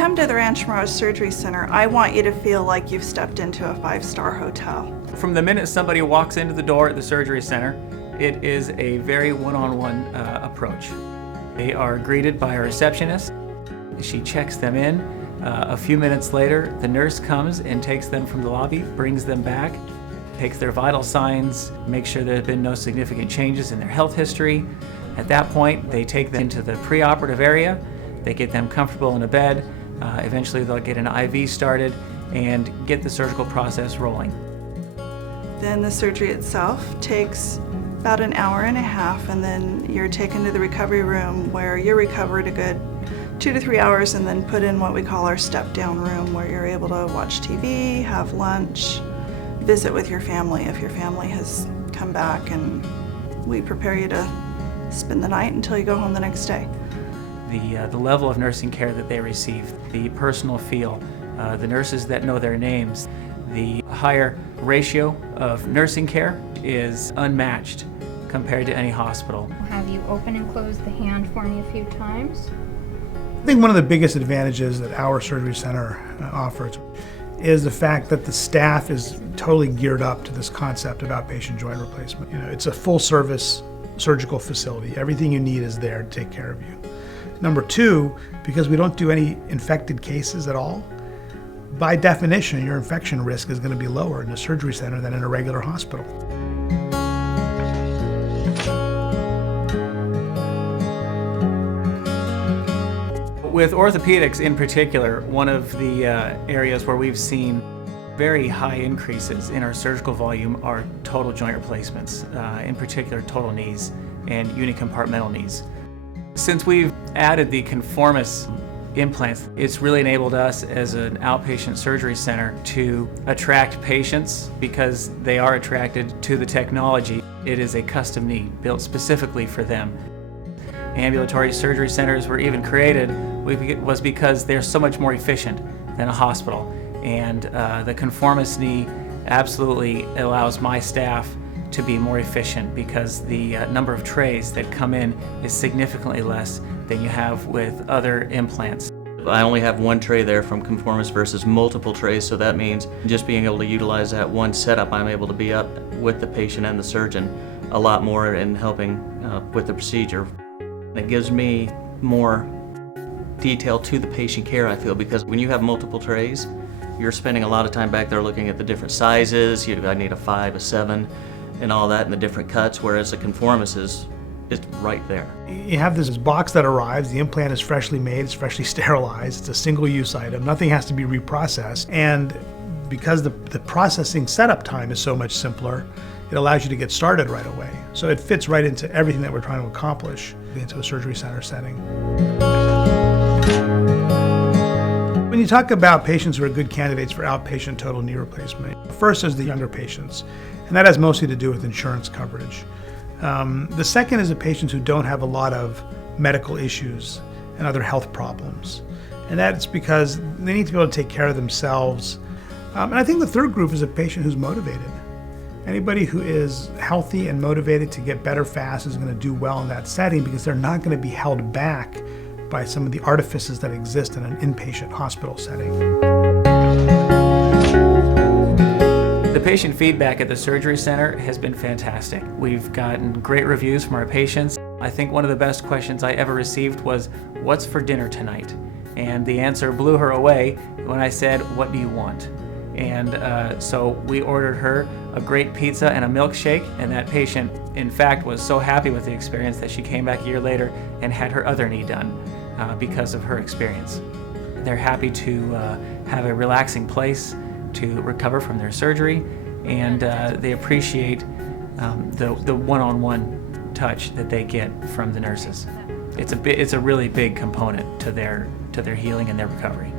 come to the Rancho Mirage Surgery Center, I want you to feel like you've stepped into a 5-star hotel. From the minute somebody walks into the door at the surgery center, it is a very one-on-one approach. They are greeted by a receptionist. She checks them in. A few minutes later, the nurse comes and takes them from the lobby, brings them back, takes their vital signs, makes sure there have been no significant changes in their health history. At that point, they take them into the preoperative area. They get them comfortable in a bed. Eventually, they'll get an IV started and get the surgical process rolling. Then the surgery itself takes about an hour and a half, and then you're taken to the recovery room where you're recovered a good 2 to 3 hours and then put in what we call our step-down room, where you're able to watch TV, have lunch, visit with your family if your family has come back, and we prepare you to spend the night until you go home the next day. The level of nursing care that they receive, the personal feel, the nurses that know their names, the higher ratio of nursing care is unmatched compared to any hospital. Have you opened and closed the hand for me a few times? I think one of the biggest advantages that our surgery center offers is the fact that the staff is totally geared up to this concept of outpatient joint replacement. It's a full-service surgical facility. Everything you need is there to take care of you. Number two, because we don't do any infected cases at all, by definition, your infection risk is going to be lower in a surgery center than in a regular hospital. With orthopedics in particular, one of the areas where we've seen very high increases in our surgical volume are total joint replacements, in particular total knees and unicompartmental knees. Since we've added the conformis implants, it's really enabled us as an outpatient surgery center to attract patients because they are attracted to the technology. It is a custom knee built specifically for them. Ambulatory surgery centers were even created was because they're so much more efficient than a hospital. And the conformis knee absolutely allows my staff to be more efficient because the number of trays that come in is significantly less than you have with other implants. I only have one tray there from conformis versus multiple trays, so that means just being able to utilize that one setup, I'm able to be up with the patient and the surgeon a lot more in helping with the procedure. It gives me more detail to the patient care, I feel, because when you have multiple trays, you're spending a lot of time back there looking at the different sizes. I need a 5, a 7, and all that, and the different cuts, whereas the conformis is right there. You have this box that arrives, the implant is freshly made, it's freshly sterilized, it's a single-use item, nothing has to be reprocessed, and because the processing setup time is so much simpler, it allows you to get started right away. So it fits right into everything that we're trying to accomplish into a surgery center setting. When you talk about patients who are good candidates for outpatient total knee replacement, first is the younger patients, and that has mostly to do with insurance coverage. The second is the patients who don't have a lot of medical issues and other health problems, and that's because they need to be able to take care of themselves. And I think the third group is a patient who's motivated. Anybody who is healthy and motivated to get better fast is going to do well in that setting because they're not going to be held back by some of the artifices that exist in an inpatient hospital setting. The patient feedback at the surgery center has been fantastic. We've gotten great reviews from our patients. I think one of the best questions I ever received was, "What's for dinner tonight?" And the answer blew her away when I said, "What do you want?" And so we ordered her a great pizza and a milkshake, and that patient, in fact, was so happy with the experience that she came back a year later and had her other knee done because of her experience. They're happy to have a relaxing place to recover from their surgery, and they appreciate the one-on-one touch that they get from the nurses. It's a really big component to their healing and their recovery.